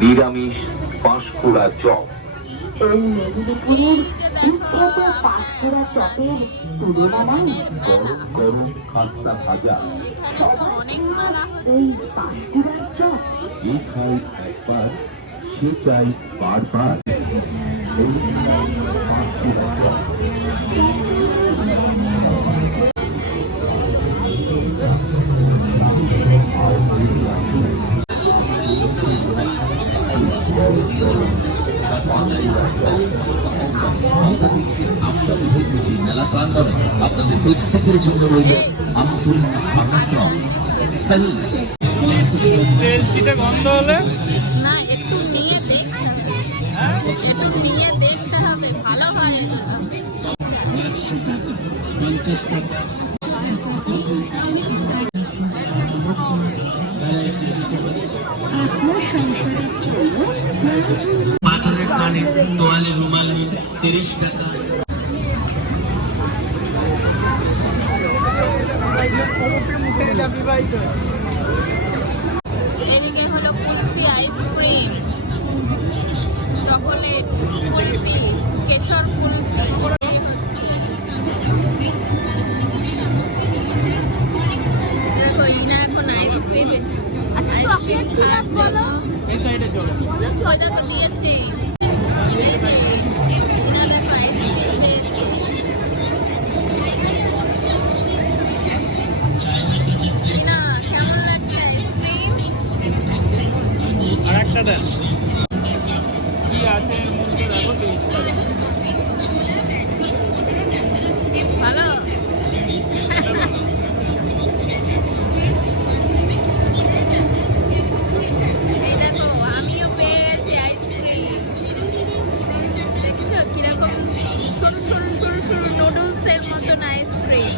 নিরামিষ পাঁশকুড়া চপ। এই মেদিনীপুরের বিখ্যাত পাঁশকুড়া চপের তুলনা নাই। গরম গরম খাস্তা ভাজা। এই পাঁশকুড়ার চপ। যে খাই একবার সে চাই বারবার। এই পাঁশকুড়া চপ। আমরা দিচ্ছি আপনাদের প্রত্যেকের জন্য রইল আন্তরিক আমন্ত্রণ গন্ধ হলে? না একটু নিয়ে দেখতে হবে একটু নিয়ে দেখতে হবে ভালো হয় এগুলো আপনার পাথরের কানে তোয়ালে রুমাল তিরিশ টাকা। এদিকে হলো কুলফি আইসক্রিম, চকোলেট কেশর দেখো এখন আইসক্রিম। আইসক্রিম খাওয়ার জন্য এই সাইডে চলো। ওই দেখো। দিয়েছে এই যে ইনা কীরকম সরু সরু সরু সরু নুডলস এর মতন আইসক্রিম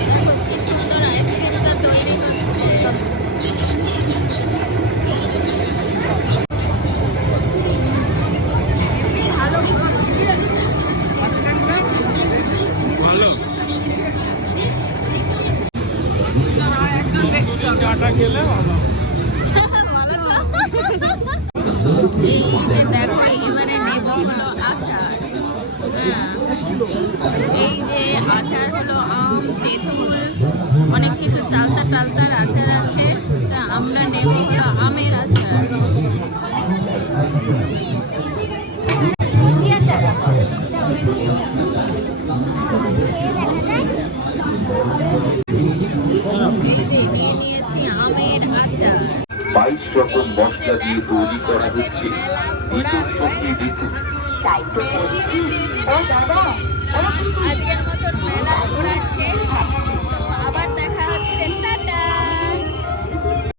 দেখো কি সুন্দর আইসক্রিমটা তৈরি হচ্ছে। চাটা খেলে ভালো তো? এই যে দেখো এবারে নেব হলো আচার এই যে আচার হলো আম, তেঁতুল, অনেক কিছু চালতা টালতার আচার আছে। তা আমরা নেব বাইশ রকম মশলা দিয়ে তৈরি করা হচ্ছে। সখী ঋতু